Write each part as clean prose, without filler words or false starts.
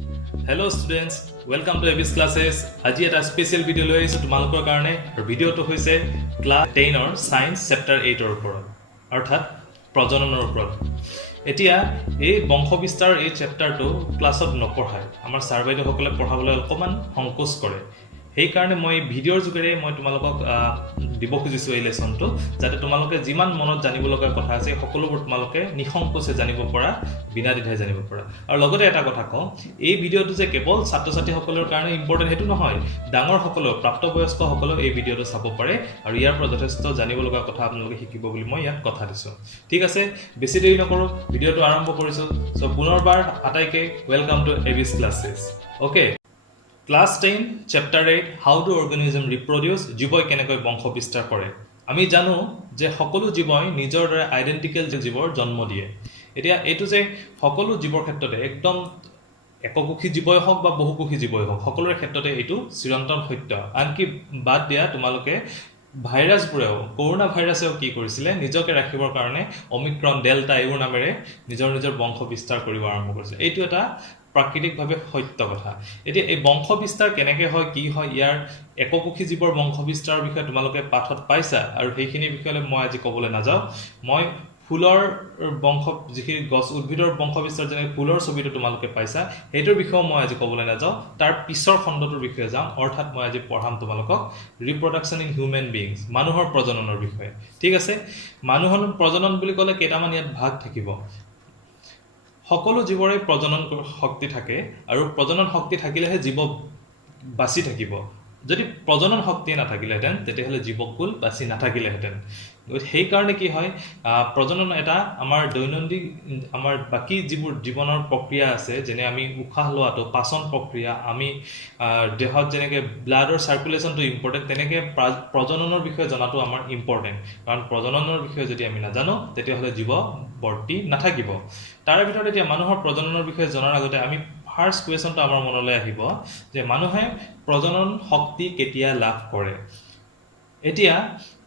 Hello students, welcome to Abis classes. আজি এটা special video লৈ আহিছো তোমালোকৰ কাৰণে আৰু ভিডিওটো হৈছে ক্লাস 10 ৰ সায়েন্স চেপ্টাৰ 8 ৰ ওপৰত অৰ্থাৎ প্ৰজননৰ ওপৰত এতিয়া এই বংশবিস্তাৰ এই চেপ্টাৰটো ক্লাছত নপঢ়ায় আমাৰ ছাৰ বাইদেউসকলে পঢ়াবলৈ অকমান সংকোচ কৰে সেই কাৰণে মই ভিডিওৰ যোগেৰে মই তোমালোকক দিব খুজিছো এই লেসনটো যাতে তোমালোকে যিমান মনত জানিব লগা কথা আছে সকলোবোৰ তোমালোকে নিসংকোচে জানিব পৰা বিনা দ্বিধাই জানিব পৰা আৰু লগতে এটা কথা কওঁ এই ভিডিওটো যে কেৱল ছাত্ৰ-ছাত্ৰী সকলৰ কাৰণে ইম্পৰ্টেন্ট হেতু নহয় ডাঙৰ সকলো প্ৰাপ্তবয়স্ক সকলো এই ভিডিওটো চাব পাৰে আৰু ইয়াৰ পৰা যথেষ্ট জানিব লগা কথা আপোনালোকে শিকিব বুলি মই ইয়াত কথা দিছো ঠিক আছে বেছি দেৰি নকৰো ভিডিওটো আৰম্ভ কৰিছো সো পুনৰবাৰ আটাইকে ওয়েলকাম টু এবিস classes okay Class 10, Chapter 8, How do organism reproduce? জীৱই কেনেকৈ বংশ বিস্তাৰ কৰে আমি জানো যে সকলো জীৱই নিজৰ দৰে আইডেন্টিক্যাল জীৱৰ জন্ম দিয়ে এতিয়া এটো যে সকলো জীৱৰ ক্ষেত্ৰতে একদম এককোষী জীৱই হওক বা বহুকোষী জীৱই হওক সকলোৰে ক্ষেত্ৰতে এটো চিৰন্তন সত্য আনকি বাদ দিয়া তোমালোকে ভাইৰাছবোৰেও কৰোনা ভাইৰাছেও কি কৰিছিলে নিজকে ৰাখিবৰ কাৰণে অমিক্ৰন ডেল্টা এইবোৰ নামেৰে নিজৰ বংশ বিস্তাৰ কৰিব আৰম্ভ কৰিছে এইটো এটা প্ৰাকৃতিকভাৱে সত্য কথা এতিয়া এই বংশ বিস্তাৰ কেনেকৈ হয় কি হয় ইয়াৰ এককোষী জীৱৰ বংশ বিস্তাৰৰ বিষয়ে তোমালোকে পাঠত পাইছা আৰু সেইখিনি বিষয়ে মই আজি ক'বলৈ নাযাওঁ মই ফুলৰ বংশ যিখিনি গছ উদ্ভিদৰ বংশ বিস্তাৰ যেনে ফুলৰ ছবিটো তোমালোকে পাইছা হেইটোৰ বিষয়ে মই আজি ক'বলৈ নাযাওঁ তাৰ পিছৰ খণ্ডটোৰ বিষয়ে যাম অৰ্থাৎ মই আজি পঢ়াম তোমালোকক ৰিপ্ৰডাকচন ইন হিউম্যান বিংছ মানুহৰ প্ৰজননৰ বিষয়ে ঠিক আছে মানুহৰ প্ৰজনন বুলি ক'লে কেইটামান ইয়াত ভাগ থাকিব সকলো জীৱৰে প্ৰজনন শক্তি থাকে আৰু প্ৰজনন শক্তি থাকিলেহে জীৱ বাছি থাকিব যদি প্ৰজনন শক্তি নাথাকিলেহেঁতেন তেতিয়াহলে জীৱকুল বাছি নাথাকিলেহেঁতেন সেই কাৰণে কি হয় প্ৰজনন এটা আমাৰ দৈনন্দিন আমাৰ বাকি যিবোৰ জীৱনৰ প্ৰক্ৰিয়া আছে যেনে আমি উশাহ লোৱাটো পাচন প্ৰক্ৰিয়া আমি দেহত যেনেকে ব্লাডৰ সাৰ্কুলেশনটো ইম্পৰ্টেন্ট তেনেকে প্ৰজননৰ বিষয়ে জনাটো আমাৰ ইম্পৰ্টেন্ট কাৰণ প্ৰজননৰ বিষয়ে যদি আমি নাজানো তেতিয়াহলে জীৱ বৰ্তি নাথাকিব তাৰ ভিতৰত এতিয়া মানুহৰ প্ৰজননৰ বিষয়ে জনাৰ আগতে আমি ফাৰ্স্ট কোৱেশ্চনটো আমাৰ মনলৈ আহিব যে মানুহে প্ৰজনন শক্তি কেতিয়া লাভ কৰে এতিয়া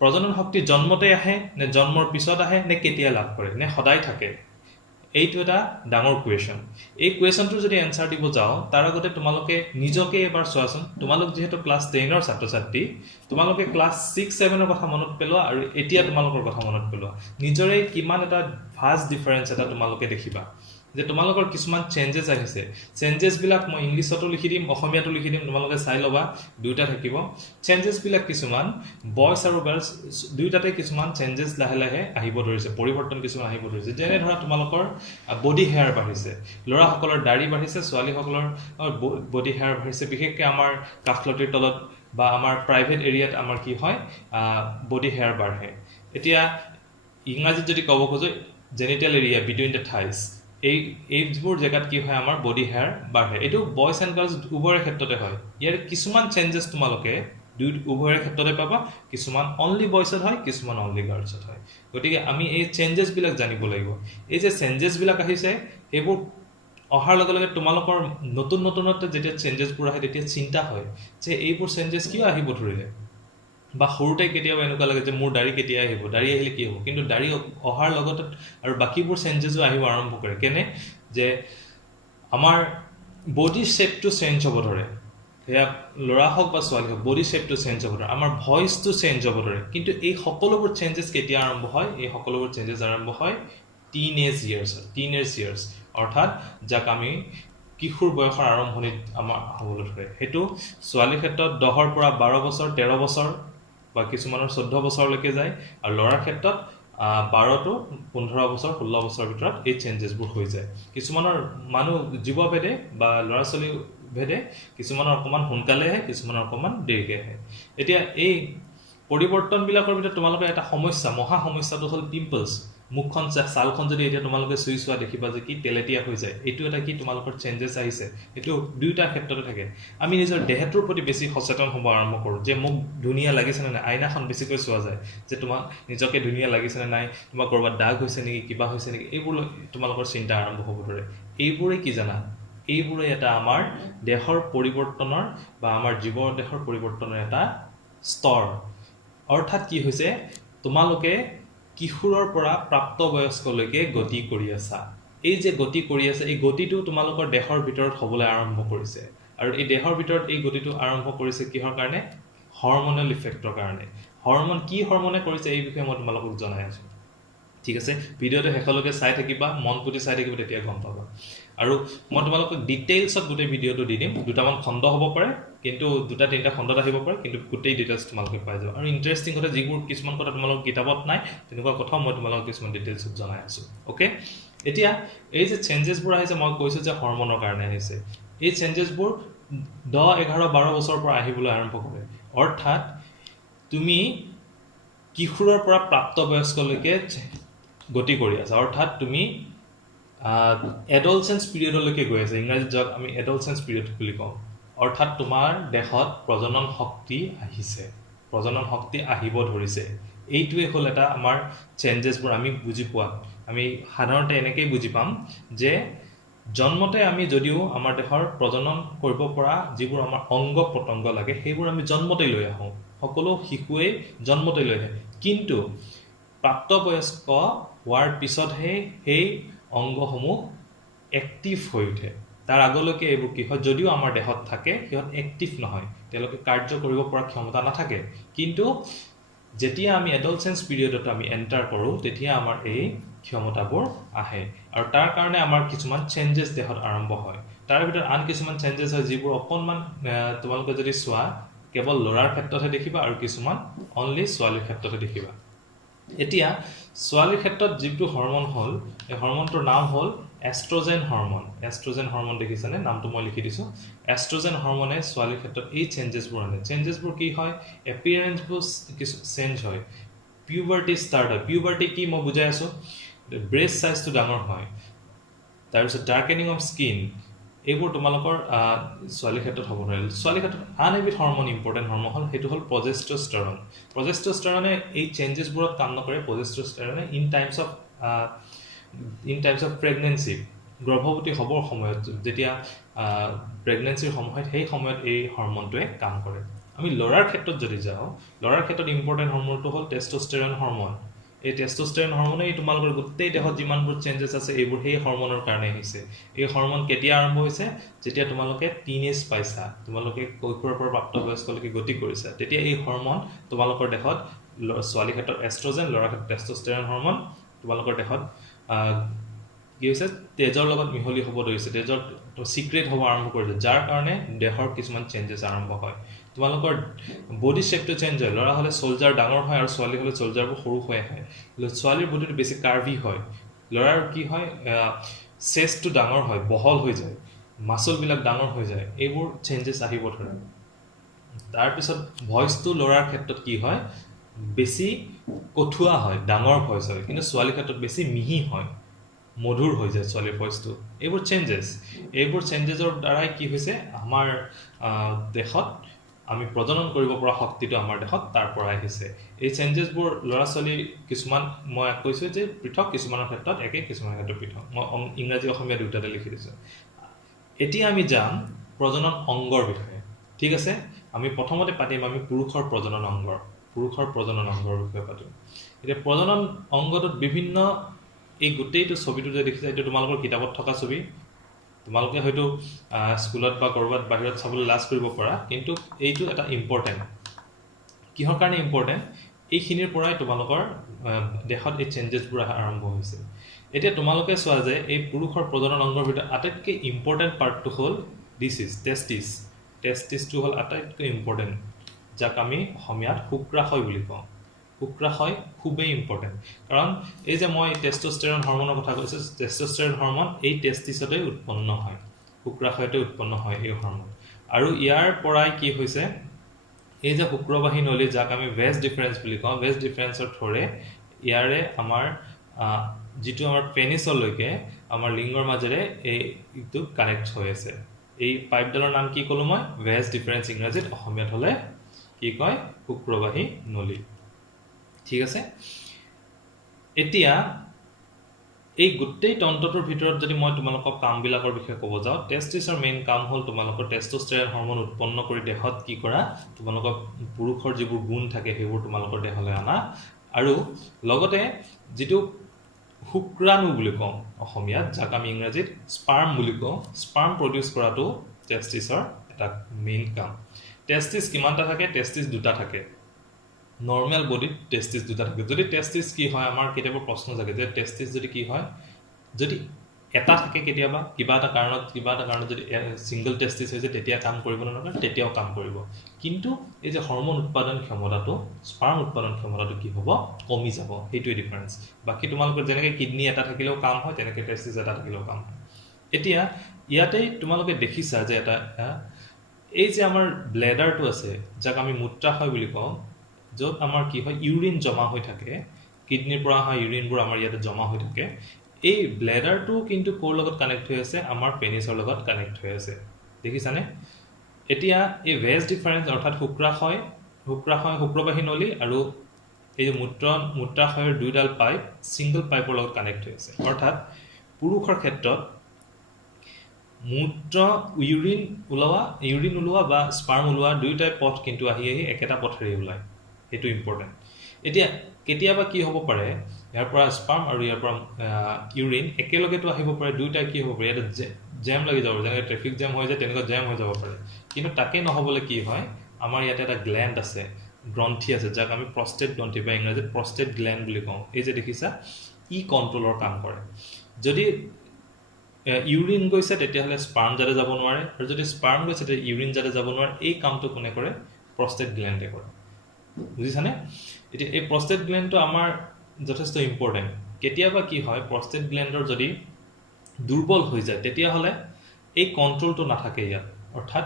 প্ৰজনন শক্তি জন্মতে আহে নে জন্মৰ পিছত আহে নে কেতিয়া লাভ কৰে নে সদায় থাকে এইটো এটা ডাঙৰ কোৱেশ্চন এই কোৱেশ্চনটোৰ যদি এনসাৰ দিব যাও তাৰ আগতে তোমালোকে নিজকে এবাৰ চোৱাচোন তোমালোক যেহেতু ক্লাস 10 ৰ ছাত্ৰ-ছাত্ৰী তোমালোকে ক্লাস 6 7 ৰ কথা মনত পেলোৱা আৰু এতিয়া তোমালোকৰ কথা মনত পেলোৱা নিজৰে কিমান এটা ভাষ্ট ডিফাৰেন্স এটা তোমালোকে দেখিবা যে তোমালোকৰ কিছুমান চেঞ্জেস আহিছে চেঞ্জেস বিলাক মই ইংলিশতো লিখি দিম অসমীয়াতো লিখি দিম তোমালোকে চাই লবা দুটা থাকিব চেঞ্জেস বিলাক কিছুমান বয়স আৰু গাৰ্লছ দুইটাতে কিছুমান চেঞ্জেস লাহে লাহে আহিব ধৰিছে পৰিৱৰ্তন কিছুমান আহিব ধৰিছে যেনে ধৰা তোমালোকৰ বডি হেয়াৰ বাঢ়িছে লৰা সকলৰ দাড়ি বাঢ়িছে ছোৱালী সকলৰ বডি হেয়াৰ বাঢ়িছে বিশেষকৈ আমাৰ কাফলটিৰ তলত বা আমাৰ প্ৰাইভেট এৰিয়াত আমাৰ কি হয় বডি হেয়াৰ বাঢ়ে এতিয়া ইংৰাজীত যদি ক'ব খোজো genital area between the thighs এই যিবোৰ জায়গাত কি হয় আমাৰ বডি হেয়াৰ বাঢ়ে এটো বয়স এন্ড গাৰ্লছ উভয়ৰ ক্ষেত্ৰতে হয় ইয়াৰ কিছুমান চেঞ্জেস তোমালোকে উভয়ৰ ক্ষেত্ৰতে পাবা কিছুমান অনলি বয়সত হয় কিছুমান অনলি গাৰ্লছত হয় গতিকে আমি এই চেঞ্জেস বিলাক জানিব লাগিব এই যে চেঞ্জেস বিলাক আহিছে এইবোৰ অহাৰ লগে লগে তোমালোকৰ নতুনত্ব যেতিয়া চেঞ্জেস বোৰ আহে তেতিয়া চিন্তা হয় যে এইবোৰ চেঞ্জেস কিয় আহিব ধৰিলে বা সৰুতে কেতিয়াবা এনেকুৱা লাগে যে মোৰ দাড়ি কেতিয়া আহিব দাড়ি আহিলে কি হ'ব কিন্তু দাড়ি অহাৰ লগতে আৰু বাকিবোৰ চেঞ্জেসও আহিব আৰম্ভ কৰে কেনে যে আমাৰ বডি শেপটো চেঞ্জ হ'ব ধৰে হেয়া লৰা হওক বা ছোৱালী হওক বডি শেপটো চেঞ্জ হ'ব ধৰে আমাৰ ভয়েসটো চেঞ্জ হ'ব ধৰে কিন্তু এই সকলোবোৰ চেঞ্জেস কেতিয়া আৰম্ভ হয় এই সকলোবোৰ চেঞ্জেস আৰম্ভ হয় টিনেজ ইয়াৰ্ছ অৰ্থাৎ যাক আমি কিশোৰ বয়সৰ আৰম্ভণিত আমাৰ হ'বলৈ ধৰে হেতু ছোৱালীৰ ক্ষেত্ৰত 10 ৰ পৰা 12 বছৰ 13 বছৰ বা কিছুমানৰ 14 বছৰলৈকে যায় আৰু লৰাৰ ক্ষেত্ৰত 12 to 15 বছৰ 16 বছৰৰ ভিতৰত এই চেঞ্জেসবোৰ হৈ যায় কিছুমানৰ মানুহ জীৱভেদে বা লৰা ছোৱালী ভেদে কিছুমানৰ অকমান সোনকালে আহে কিছুমানৰ অকমান দেৰিকে আহে এতিয়া এই পৰিৱৰ্তন বিলাকৰ ভিতৰত তোমালোকৰ এটা সমস্যা মহা সমস্যাটো হ'ল পিম্পলছ মুখখন ছালখন যদি এতিয়া তোমালোকে চুইছোৱা দেখিবা যে কি তেলেটিয়া হৈ যায় এইটো এটা কি তোমালোকৰ চেঞ্জেস আহিছে এইটো দুইটা ক্ষেত্ৰতে থাকে আমি নিজৰ দেহটোৰ প্ৰতি বেছি সচেতন হ'ব আৰম্ভ কৰো যে মোক ধুনিয়া লাগিছে নে নাই আইনাখন বেছিকৈ চোৱা যায় যে তোমাক নিজকে ধুনিয়া লাগিছে নে নাই তোমাৰ কৰবাত দাগ হৈছে নেকি কিবা হৈছে নেকি এইবোৰ তোমালোকৰ চিন্তা আৰম্ভ হ'ব ধৰে এইবোৰে কি জানা এইবোৰে এটা আমাৰ দেহৰ পৰিৱৰ্তনৰ বা আমাৰ জীৱৰ দেহৰ পৰিৱৰ্তনৰ এটা স্তৰ অৰ্থাৎ কি হৈছে তোমালোকে কিশোৰৰ পৰা প্ৰাপ্তবয়স্কলৈকে গতি কৰি আছা এই যে গতি কৰি আছে এই গতিটো তোমালোকৰ দেহৰ ভিতৰত হ'বলৈ আৰম্ভ কৰিছে আৰু এই দেহৰ ভিতৰত এই গতিটো আৰম্ভ কৰিছে কিহৰ কাৰণে হৰমোনাল ইফেক্টৰ কাৰণে হৰমোন কি হৰমোনে কৰিছে এই বিষয়ে মই তোমালোকক জনাই আছো ঠিক আছে ভিডিওটো হেকলৈকে চাই থাকিবা মন পুতি চাই থাকিবা তেতিয়া গম পাবা আৰু মই তোমালোকক ডিটেইলছত গোটেই ভিডিওটো দি দিম দুটামান খণ্ড হ'ব পাৰে কিন্তু দুটা তিনিটা খণ্ডত আহিব পাৰে কিন্তু গোটেই ডিটেইলছ তোমালোকে পাই যাবা আৰু ইন্টাৰেষ্টিং কথা যিবোৰ কিছুমান কথা তোমালোকৰ কিতাপত নাই তেনেকুৱা কথা মই তোমালোকক কিছুমান ডিটেইলছত জনাই আছো ওকে এতিয়া এই যে চেঞ্জেছবোৰ আহিছে মই কৈছো যে হৰমোনৰ কাৰণে আহিছে এই চেঞ্জেছবোৰ 10 11 12 বছৰৰ পৰা আহিবলৈ আৰম্ভ কৰে অৰ্থাৎ তুমি কিশোৰৰ পৰা প্ৰাপ্তবয়স্কলৈকে গতি কৰি আছে অৰ্থাৎ তুমি এডলসেন্স পিৰিয়ডলৈকে গৈ আছে ইংৰাজীত যাক আমি এডলসেন্স পিৰিয়ড বুলি কওঁ অৰ্থাৎ তোমাৰ দেহত প্ৰজনন শক্তি আহিছে প্ৰজনন শক্তি আহিব ধৰিছে এইটোৱে হ'ল এটা আমাৰ চেঞ্জেছবোৰ আমি বুজি পোৱা আমি সাধাৰণতে এনেকৈ বুজি পাম যে জন্মতে আমি যদিও আমাৰ দেহৰ প্ৰজনন কৰিব পৰা যিবোৰ আমাৰ অংগ পতংগ লাগে সেইবোৰ আমি জন্মতে লৈ আহোঁ সকলো শিশুৱে জন্মতে লৈ আহে কিন্তু প্ৰাপ্তবয়স্ক হোৱাৰ পিছতহে সেই অংগসমূহ এক্টিভ হৈ উঠে তাৰ আগলৈকে এইবোৰ কি হয় যদিও আমাৰ দেহত থাকে সিহঁত এক্টিভ নহয় তেওঁলোকে কাৰ্য কৰিব পৰা ক্ষমতা নাথাকে কিন্তু যেতিয়া আমি এডলসেন্স পিৰিয়ডত আমি এন্টাৰ কৰোঁ তেতিয়া আমাৰ এই ক্ষমতাবোৰ আহে আৰু তাৰ কাৰণে আমাৰ কিছুমান চেঞ্জেছ দেহত আৰম্ভ হয় তাৰ ভিতৰত আন কিছুমান চেঞ্জেছ হয় যিবোৰ অকণমান তোমালোকে যদি চোৱা কেৱল ল'ৰাৰ ক্ষেত্ৰতহে দেখিবা আৰু কিছুমান অনলি ছোৱালীৰ ক্ষেত্ৰতহে দেখিবা এতিয়া ছোৱালীৰ ক্ষেত্ৰত যিটো হৰমোন হ'ল এই হৰমোনটোৰ নাম হ'ল এষ্ট্ৰজেন হৰমোন দেখিছানে নামটো মই লিখি দিছোঁ এষ্ট্ৰজেন হৰমোনে ছোৱালীৰ ক্ষেত্ৰত এই চেঞ্জেছবোৰ আনে চেঞ্জেছবোৰ কি হয় এপিয়াৰেঞ্চবোৰ কিছু চেঞ্জ হয় পিউবাৰ্টি ষ্টাৰ্ট হয় পিউবাৰ্টি কি মই বুজাই আছোঁ ব্ৰেষ্ট চাইজটো ডাঙৰ হয় তাৰপিছত ডাৰ্কেনিং অফ স্কিন এইবোৰ তোমালোকৰ ছোৱালীৰ ক্ষেত্ৰত হ'ব নোৱাৰিল ছোৱালীৰ ক্ষেত্ৰত আন এবিধ হৰমোন ইম্পৰ্টেণ্ট হৰমোন হ'ল সেইটো হ'ল প্ৰজেষ্টেৰনে এই চেঞ্জেছবোৰত কাম নকৰে প্ৰজেষ্টেৰনে ইন টাইমছ অফ প্ৰেগনেঞ্চি গৰ্ভৱতী হ'বৰ সময়ত যেতিয়া প্ৰেগনেঞ্চিৰ সময়ত সেই সময়ত এই হৰমোনটোৱে কাম কৰে আমি ল'ৰাৰ ক্ষেত্ৰত যদি যাওঁ ল'ৰাৰ ক্ষেত্ৰত ইম্পৰ্টেণ্ট হৰমোনটো হ'ল টেষ্টষ্টেৰন হৰমোন এই টেষ্টষ্টেৰন হৰমোনেই তোমালোকৰ গোটেই দেহত যিমানবোৰ চেঞ্জেছ আছে এইবোৰ সেই হৰমোনৰ কাৰণে আহিছে এই হৰমোন কেতিয়া আৰম্ভ হৈছে যেতিয়া তোমালোকে টিনেজ পাইছা তোমালোকে কৈশোৰৰ পৰা প্ৰাপ্তবয়স্কলৈকে গতি কৰিছা তেতিয়া এই হৰমোন তোমালোকৰ দেহত ছোৱালীৰ ক্ষেত্ৰত এষ্ট্ৰজেন ল'ৰাৰ ক্ষেত্ৰত টেষ্টষ্টেৰন হৰমোন তোমালোকৰ দেহত কি হৈছে তেজৰ লগত মিহলি হ'ব ধৰিছে তেজৰ চিক্ৰেট হ'ব আৰম্ভ কৰিছে যাৰ কাৰণে দেহৰ কিছুমান চেঞ্জেছ আৰম্ভ হয় তোমালোকৰ বডি শ্বেপটো চেঞ্জ হয় ল'ৰা হ'লে চলজাৰ ডাঙৰ হয় আৰু ছোৱালী হ'লে চলজাৰবোৰ সৰু হৈ আহে ছোৱালীৰ বডিটো বেছি কাৰ্ভি হয় ল'ৰাৰ কি হয় চেষ্টটো ডাঙৰ হয় বহল হৈ যায় মাচলবিলাক ডাঙৰ হৈ যায় এইবোৰ চেঞ্জেছ আহিব ধৰে তাৰপিছত ভইচটো ল'ৰাৰ ক্ষেত্ৰত কি হয় বেছি কঠুৱা হয় ডাঙৰ ভইচ হয় কিন্তু ছোৱালীৰ ক্ষেত্ৰত বেছি মিহি হয় মধুৰ হৈ যায় ছোৱালীৰ ভইচটো এইবোৰ চেঞ্জেছৰ দ্বাৰাই কি হৈছে আমাৰ দেশত আমি প্ৰজনন কৰিব পৰা শক্তিটো আমাৰ দেশত তাৰ পৰা আহিছে এই চেঞ্জেছবোৰ ল'ৰা ছোৱালী কিছুমান মই কৈছোঁ যে পৃথক কিছুমানৰ ক্ষেত্ৰত একে কিছুমানৰ ক্ষেত্ৰত পৃথক মই ইংৰাজী অসমীয়া দুয়োটাতে লিখি দিছোঁ এতিয়া আমি যাম প্ৰজনন অংগৰ বিষয়ে ঠিক আছে আমি প্ৰথমতে পাতিম আমি পুৰুষৰ প্ৰজনন অংগৰ বিষয়ে পাতিম এতিয়া প্ৰজনন অংগটোত বিভিন্ন এই গোটেইটো ছবিটো যে দেখিছা এইটো তোমালোকৰ কিতাপত থকা ছবি তোমালোকে হয়তো স্কুলত বা ক'ৰবাত বাহিৰত চাবলৈ লাজ কৰিব পৰা কিন্তু এইটো এটা ইম্পৰ্টেণ্ট কিহৰ কাৰণে ইম্পৰ্টেণ্ট এইখিনিৰ পৰাই তোমালোকৰ দেহত এই চেঞ্জেছবোৰ আৰম্ভ হৈছে এতিয়া তোমালোকে চোৱা যে এই পুৰুষৰ প্ৰজনন অংগৰ ভিতৰত আটাইতকৈ ইম্পৰ্টেণ্ট পাৰ্টটো হ'ল টেষ্টিছটো হ'ল আটাইতকৈ ইম্পৰ্টেণ্ট যাক আমি অসমীয়াত শুক্ৰাশয় বুলি কওঁ শুক্ৰাশয় খুবেই ইম্পৰ্টেণ্ট কাৰণ এই যে মই টেষ্টষ্টেৰন হৰমোনৰ কথা কৈছোঁ টেষ্টষ্টেৰন হৰমোন এই টেষ্টিছতে উৎপন্ন হয় শুক্ৰাশয়তে উৎপন্ন হয় এই হৰমোন আৰু ইয়াৰ পৰাই কি হৈছে এই যে শুক্ৰবাহী নলী যাক আমি ভেজ ডিফাৰেঞ্চ বুলি কওঁ ভেজ ডিফাৰেঞ্চৰ থ্ৰুৰে ইয়াৰে আমাৰ যিটো আমাৰ পেনিছলৈকে আমাৰ লিংগৰ মাজেৰে এইটো কানেক্ট হৈ আছে এই পাইপডালৰ নাম কি ক'লোঁ মই ভেজ ডিফাৰেঞ্চ ইংৰাজীত অসমীয়াত হ'লে কি কয় শুক্ৰবাহী নলী ঠিক আছে এতিয়া এই গোটেই তন্ত্ৰটোৰ ভিতৰত যদি মই তোমালোকক কামবিলাকৰ বিষয়ে ক'ব যাওঁ টেষ্টিছৰ মেইন কাম হ'ল তোমালোকৰ টেষ্টষ্টেৰন হৰমোন উৎপন্ন কৰি দেহত কি কৰা তোমালোকৰ পুৰুষৰ যিবোৰ গুণ থাকে সেইবোৰ তোমালোকৰ দেহলৈ অনা আৰু লগতে যিটো শুক্ৰাণু বুলি কওঁ অসমীয়াত যাক আমি ইংৰাজীত স্পাৰ্ম বুলি কওঁ স্পাৰ্ম প্ৰডিউস কৰাটো টেষ্টিছৰ এটা মেইন কাম টেষ্টিছ কিমানটা থাকে টেষ্টিছ দুটা থাকে নৰ্মেল বডিত টেষ্টিছ দুটা থাকে যদি টেষ্টিছ কি হয় আমাৰ কেতিয়াবা প্ৰশ্ন জাগে যে টেষ্টিছ যদি কি হয় যদি এটা থাকে কেতিয়াবা কিবা এটা কাৰণত যদি সিঙ্গল টেষ্টিছ হৈ যায় তেতিয়া কাম কৰিব নকৰে তেতিয়াও কাম কৰিব কিন্তু এই যে হৰমোন উৎপাদন ক্ষমতাটো স্পাৰ্ম উৎপাদন ক্ষমতাটো কি হ'ব কমি যাব হেইটোই ডিফাৰেন্স বাকি তোমালোকৰ যেনেকৈ কিডনি এটা থাকিলেও কাম হয় তেনেকৈ টেষ্টিছ এটা থাকিলেও কাম হয় এতিয়া ইয়াতে তোমালোকে দেখিছা যে এটা এই যে আমাৰ ব্লেডাৰটো আছে যাক আমি মূত্ৰাশয় বুলি কওঁ য'ত আমাৰ কি হয় ইউৰিন জমা হৈ থাকে কিডনিৰ পৰা অহা ইউৰিনবোৰ আমাৰ ইয়াতে জমা হৈ থাকে এই ব্লেডাৰটো কিন্তু কোৰ লগত কানেক্ট হৈ আছে আমাৰ পেনিছৰ লগত কানেক্ট হৈ আছে দেখিছানে এতিয়া এই ভেজ ডিফাৰেন্স অৰ্থাৎ শুক্ৰবাহী নলী আৰু এই মূত্ৰাশয়ৰ দুইডাল পাইপ সিঙ্গল পাইপৰ লগত কানেক্ট হৈ আছে অৰ্থাৎ পুৰুষৰ ক্ষেত্ৰত মূত্ৰ ইউৰিন ওলোৱা বা স্পাৰ্ম ওলোৱা দুইটাই পথ কিন্তু আহি একেটা পথেৰে ওলায় হেতু ইম্পৰ্টেন্ট এতিয়া কেতিয়াবা কি হ'ব পাৰে ইয়াৰ পৰা স্পাৰ্ম আৰু ইয়াৰ পৰা ইউৰিন একেলগেটো আহিব পাৰে দুইটাই কি হ'ব পাৰে এটা জ্যাম লাগি যাব যেনে ট্ৰাফিক জ্যাম হৈ যায় তেনেকুৱা জ্যাম হৈ যাব পাৰে কিন্তু তাকে নহবলে কি হয় আমাৰ ইয়াতে এটা গ্ল্যান্ড আছে গ্ৰন্থি আছে যাক আমি প্ৰস্টেট গ্ৰন্থি বা ইংৰাজীত প্ৰস্টেট গ্ল্যান্ড বুলি কওঁ এই যে দেখিছা ই কন্ট্ৰোলৰ কাম কৰে যদি ইউৰিন গৈছে তেতিয়াহলে স্পাৰ্ম যাতে যাব নোৱাৰে আৰু যদি স্পাৰ্ম গৈছে তেতিয়া ইউৰিন যাতে যাব নোৱাৰে এই কামটো কোনে কৰে প্ৰস্টেট গ্ল্যান্ডে কৰে বুজিছানে এতিয়া এই প্ৰস্টেট গ্ল্যান্ডটো আমাৰ যথেষ্ট ইম্পৰ্টেন্ট কেতিয়াবা কি হয় প্ৰস্টেট গ্ল্যান্ডৰ যদি দুৰ্বল হৈ যায় তেতিয়াহলে এই কন্ট্ৰোলটো নাথাকে ইয়াত অৰ্থাৎ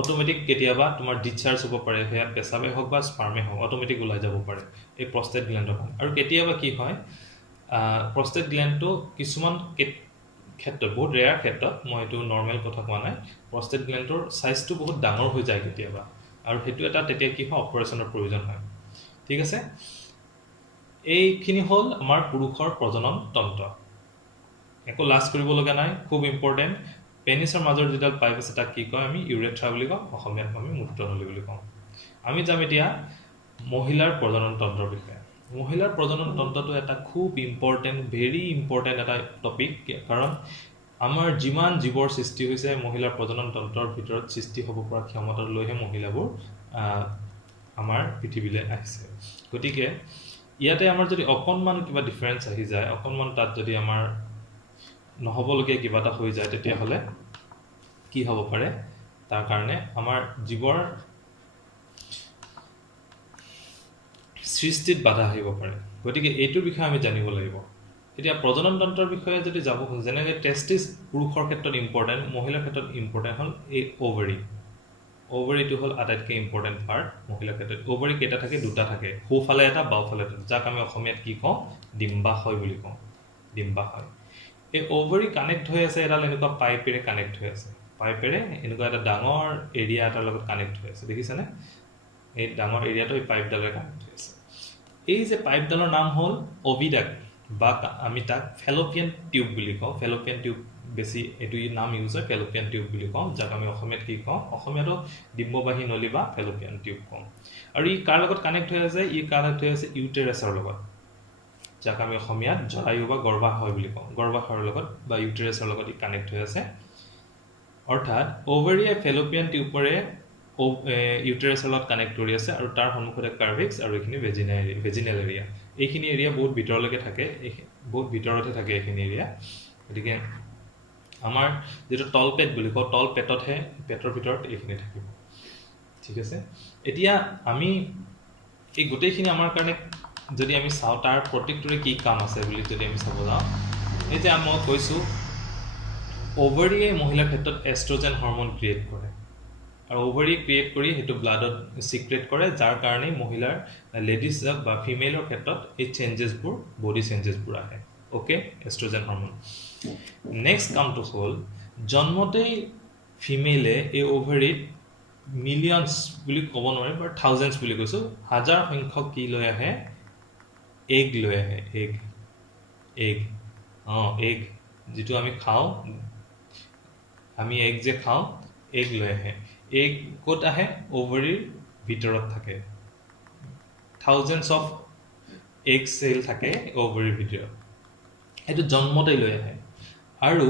অটোমেটিক কেতিয়াবা তোমাৰ ডিসচাৰ্জ হ'ব পাৰে হেয়া পেছাবে হওক বা স্পাৰ্মে হওক অটোমেটিক ওলাই যাব পাৰে এই প্ৰস্টেট গ্ল্যান্ডৰ আৰু কেতিয়াবা কি হয় প্ৰস্টেট গ্ল্যান্ডটো কিছুমান ক্ষেত্ৰত বহুত ৰেয়াৰ ক্ষেত্ৰত মই এইটো নৰ্মেল কথা কোৱা নাই প্ৰস্টেট গ্ল্যান্ডৰ সাইজটো বহুত ডাঙৰ হৈ যায় কেতিয়াবা আৰু হেতু এটা তেতিয়া কি হয় অপাৰেচনৰ প্ৰয়োজন হয় ঠিক আছে এইখিনি হল আমাৰ পুৰুষৰ প্ৰজনন তন্ত্ৰ একো লাজ কৰিব লগা নাই খুব ইম্পৰ্টেন্ট পেনিছৰ মাজৰ যেডাল পাইপ আছে তাক কি কয় আমি ইউৰেথ্ৰা বুলি কওঁ অসমীয়াত আমি মূত্ৰনলী বুলি কওঁ আমি যাম এতিয়া মহিলাৰ প্ৰজনন তন্ত্ৰৰ বিষয়ে মহিলাৰ প্ৰজনন তন্ত্ৰটো এটা খুব ইম্পৰ্টেন্ট ভেৰি ইম্পৰ্টেন্ট এটা টপিক কাৰণ আমাৰ যিমান জীৱৰ সৃষ্টি হৈছে মহিলাৰ প্ৰজনন তন্ত্ৰৰ ভিতৰত সৃষ্টি হ'ব পৰা ক্ষমতা লৈহে মহিলাবোৰ আমাৰ পৃথিৱীলৈ আহিছে গতিকে ইয়াতে আমাৰ যদি অকনমান কিবা ডিফাৰেন্স আহি যায় অকনমান তাত যদি আমাৰ নহবলগীয়া কিবা এটা হৈ যায় তেতিয়াহলে কি হ'ব পাৰে তাৰ কাৰণে আমাৰ জীৱৰ সৃষ্টিত বাধা আহিব পাৰে গতিকে এইটোৰ বিষয়ে আমি জানিব লাগিব এতিয়া প্ৰজনন তন্ত্ৰৰ বিষয়ে যদি যাব যেনেকৈ টেষ্টিছ পুৰুষৰ ক্ষেত্ৰত ইম্পৰ্টেন্ট মহিলাৰ ক্ষেত্ৰত ইম্পৰ্টেন্ট হল এই ওভাৰিটো হল আটাইতকৈ ইম্পৰ্টেন্ট পাৰ্ট মহিলাৰ ক্ষেত্ৰত ওভাৰি কেইটা থাকে দুটা থাকে সোঁফালে এটা বাওঁফালে এটা যাক আমি অসমীয়াত কি কওঁ ডিম্বাশয় বুলি কওঁ ডিম্বাশয় এই ওভাৰি কানেক্ট হৈ আছে এটা এনেকুৱা পাইপেৰে কানেক্ট হৈ আছে পাইপেৰে এনেকুৱা এটা ডাঙৰ এৰিয়া এটাৰ লগত কানেক্ট হৈ আছে দেখিছানে এই ডাঙৰ এৰিয়াটো এই পাইপডালেৰে কানেক্ট হৈ আছে এই যে পাইপডালৰ নাম হল অভিডাক্ট বা আমি তাক ফেলোপিয়ান টিউব বুলি কওঁ ফেলোপিয়ান টিউব বেছি এটো নাম ইউজ হয় ফেলোপিয়ান টিউব বুলি কওঁ যাক আমি অসমীয়াত কি কওঁ অসমীয়াটো ডিম্ববাহী নলী বা ফেলোপিয়ান টিউব কওঁ আৰু ই কাৰ লগত কানেক্ট হৈ আছে ইউটেৰাছৰ লগত যাক আমি অসমীয়াত জৰায়ু বা গৰ্ভাশয় বুলি কওঁ গৰ্ভাশয়ৰ লগত বা ইউটেৰাছৰ লগত ই কানেক্ট হৈ আছে অৰ্থাৎ ওভাৰিয়ে ফেলোপিয়ান টিউবৰে ইউটেৰাছৰ লগত কানেক্ট কৰি আছে আৰু তাৰ সন্মুখতে কাৰ্ভিক্স আৰু এইখিনি ভেজিনেল এৰিয়া এইখিনি এৰিয়া বহুত ভিতৰলৈকে থাকে বহুত ভিতৰতে থাকে এইখিনি এৰিয়া গতিকে আমাৰ যেটো তল পেট বুলি কওঁ তল পেটতহে পেটৰ ভিতৰত এইখিনি থাকিব ঠিক আছে এতিয়া আমি এই গোটেইখিনি আমাৰ কাৰণে যদি আমি চাওঁ তাৰ প্ৰত্যেকটোৰে কি কাম আছে বুলি যদি আমি চাব যাওঁ এই যে মই কৈছো ওভাৰিয়ে মহিলাৰ ক্ষেত্ৰত এষ্ট্ৰোজেন হৰমোন ক্ৰিয়েট কৰে আৰু ওভাৰি ক্ৰিয়েট কৰি হেতু ব্লাডত সিক্ৰেট কৰে যাৰ কাৰণে মহিলাৰ লেডিজ বা ফিমেলৰ ক্ষেত্ৰত এই চেঞ্জেছবোৰ বডি চেঞ্জেছবোৰ আহে ওকে এষ্ট্ৰোজেন হৰমোন নেক্সট কামটো হ'ল জন্মতেই ফিমেলে এই ওভাৰিত মিলিয়নছ বুলি ক'ব নোৱাৰে বাট থাউজেণ্ডছ বুলি কৈছো হাজাৰ সংখ্যক কি লৈ আহে এগ লৈ আহে এগ যেটো আমি খাওঁ আমি এগ যে খাওঁ এগ লৈ আহে এগ ক'ত আহে ওভাৰিৰ ভিতৰত থাকে থাউজেণ্ডছ অফ এগ সেল থাকে ওভাৰিৰ ভিতৰত এইটো জন্মতেই লৈ আহে আৰু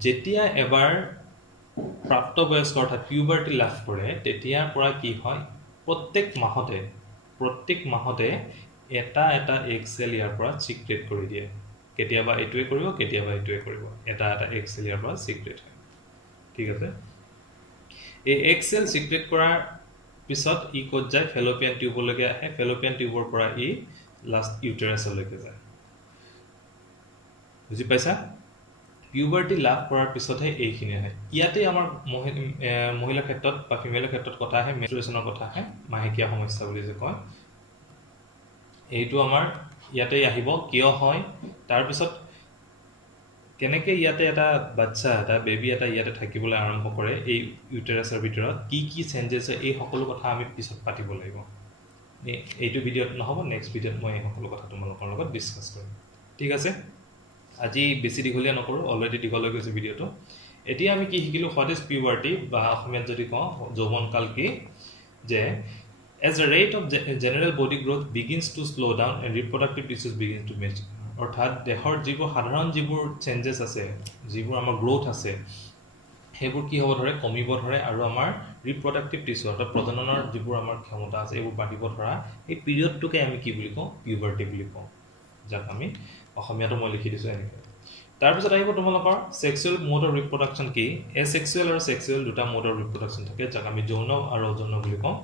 যেতিয়া এবাৰ প্ৰাপ্তবয়স্ক অৰ্থাৎ পিউবাৰ্টি লাভ কৰে তেতিয়াৰ পৰা কি হয় প্ৰত্যেক মাহতে এটা এগ সেল ইয়াৰ পৰা সিক্ৰেট কৰি দিয়ে কেতিয়াবা এইটোৱে কৰিব এটা এগ সেল ইয়াৰ পৰা সিক্ৰেট হয় ঠিক আছে এই এগ সেল সিক্ৰেট কৰাৰ পিছত ই ক'ত যায় ফেলোপিয়ান টিউবলৈকে আহে ফেলোপিয়ান টিউবৰ পৰা ই লাষ্ট ইউটেৰাছলৈকে যায় বুজি পাইছা পিউবাৰ্টি লাভ কৰাৰ পিছতহে এইখিনি আহে ইয়াতে আমাৰ মহিলাৰ ক্ষেত্ৰত বা ফিমেলৰ ক্ষেত্ৰত কথা আহে মেনষ্ট্ৰুৱেশ্যনৰ কথা আহে মাহেকীয়া সমস্যা বুলি যে কয় এইটো আমাৰ ইয়াতে আহিব কিয় হয় তাৰ পিছত কেনেকৈ ইয়াতে এটা বাচ্চা এটা বেবী এটা ইয়াতে থাকিবলৈ আৰম্ভ কৰে এই ইউটেৰাছৰ ভিতৰত কি চেঞ্জেছ হয় এই সকলো কথা আমি পিছত পাতিব লাগিব এইটো ভিডিঅ'ত নহ'ব নেক্সট ভিডিঅ'ত মই এই সকলো কথা তোমালোকৰ লগত ডিছকাছ কৰিম ঠিক আছে আজি বেছি দীঘলীয়া নকৰোঁ অলৰেডি দীঘল হৈ গৈছে ভিডিঅ'টো এতিয়া আমি কি শিকিলোঁ হোৱাট ইজ পিউবাৰ্টি বা অসমীয়াত যদি কওঁ যৌৱনকাল কি যে as the rate of general body growth begins to slow down and reproductive tissues begin to mature অৰ্থাৎ দেহৰ যিবোৰ সাধাৰণ যিবোৰ চেঞ্জেছ আছে যিবোৰ আমাৰ গ্ৰোথ আছে সেইবোৰ কি হ'ব ধৰে কমিব ধৰে আৰু আমাৰ ৰিপ্ৰডাক্টিভ টিস্যু অৰ্থাৎ প্ৰজননৰ যিবোৰ আমাৰ ক্ষমতা আছে এইবোৰ বাঢ়িব ধৰা এই পিৰিয়ডটোকে আমি কি বুলি কওঁ পিউবাৰ্টি বুলি কওঁ যাক আমি অসমীয়াটো মই লিখি দিছোঁ এনেকৈ তাৰপিছত আহিব তোমালোকৰ সেক্সুৱেল মোড অফ ৰিপ্ৰডাকশ্যন কি এছেক্সুৱেল আৰু সেক্সুৱেল দুটা মোড অফ ৰিপ্ৰডাকশ্যন থাকে যাক আমি যৌন আৰু অযৌন বুলি কওঁ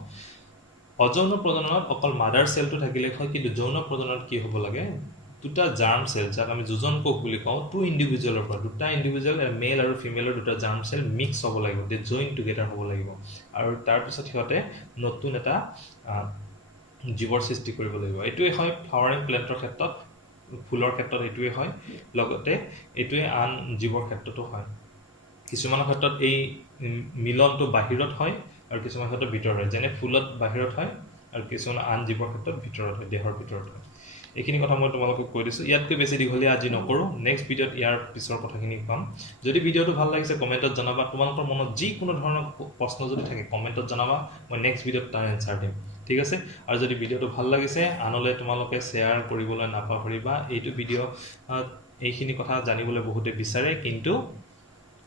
অযৌন প্ৰজননত অকল মাদাৰ সেলটো থাকিলে হয় কিন্তু যৌন প্ৰজননত কি হ'ব লাগে দুটা জাৰ্ম সেল যাক আমি যোজন কোষ বুলি কওঁ টু ইণ্ডিভিজুৱেলৰ পৰা দুটা ইণ্ডিভিজুৱেল মেল আৰু ফিমেলৰ দুটা জাৰ্ম সেল মিক্স হ'ব লাগিব দে জইন টুগেডাৰ হ'ব লাগিব আৰু তাৰপিছত সিহঁতে নতুন এটা জীৱৰ সৃষ্টি কৰিব লাগিব এইটোৱে হয় ফ্লাৱাৰিং প্লেণ্টৰ ক্ষেত্ৰত ফুলৰ ক্ষেত্ৰত এইটোৱে হয় লগতে এইটোৱে আন জীৱৰ ক্ষেত্ৰতো হয় কিছুমানৰ ক্ষেত্ৰত এই মিলনটো বাহিৰত হয় আৰু কিছুমান ক্ষেত্ৰত ভিতৰত হয় যেনে ফুলত বাহিৰত হয় আৰু কিছুমান আন জীৱৰ ক্ষেত্ৰত ভিতৰত হয় দেহৰ ভিতৰত হয় এইখিনি কথা মই তোমালোকক কৈ দিছোঁ ইয়াতকৈ বেছি দীঘলীয়া আজি নকৰোঁ নেক্সট ভিডিঅ'ত ইয়াৰ পিছৰ কথাখিনি পাম যদি ভিডিঅ'টো ভাল লাগিছে কমেণ্টত জনাবা তোমালোকৰ মনত যিকোনো ধৰণৰ প্ৰশ্ন যদি থাকে কমেণ্টত জনাবা মই নেক্সট ভিডিঅ'ত তাৰ এনচাৰ দিম ঠিক আছে আৰু যদি ভিডিঅ'টো ভাল লাগিছে আনলৈ তোমালোকে শ্বেয়াৰ কৰিবলৈ নাপাহৰিবা এইটো ভিডিঅ' এইখিনি কথা জানিবলৈ বহুতে বিচাৰে কিন্তু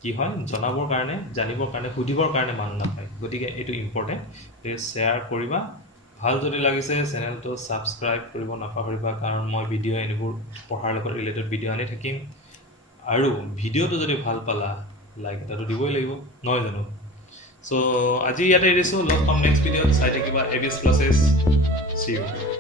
কি হয় জনাবৰ কাৰণে জানিবৰ কাৰণে সুধিবৰ কাৰণে মানুহ নাপায় গতিকে এইটো ইম্পৰ্টেণ্ট শ্বেয়াৰ কৰিবা ভাল যদি লাগিছে চেনেলটো ছাবস্ক্ৰাইব কৰিব নাপাহৰিবা কাৰণ মই ভিডিঅ' এনেবোৰ পঢ়াৰ লগত ৰিলেটেড ভিডিঅ' আনি থাকিম আৰু ভিডিঅ'টো যদি ভাল পালা লাইক এটাটো দিবই লাগিব নহয় জানো চ' আজি ইয়াতে এৰিছোঁ লগ পাম নেক্সট ভিডিঅ'ত চাই থাকিবা এবিএছ ক্লাছেছ চি ইউ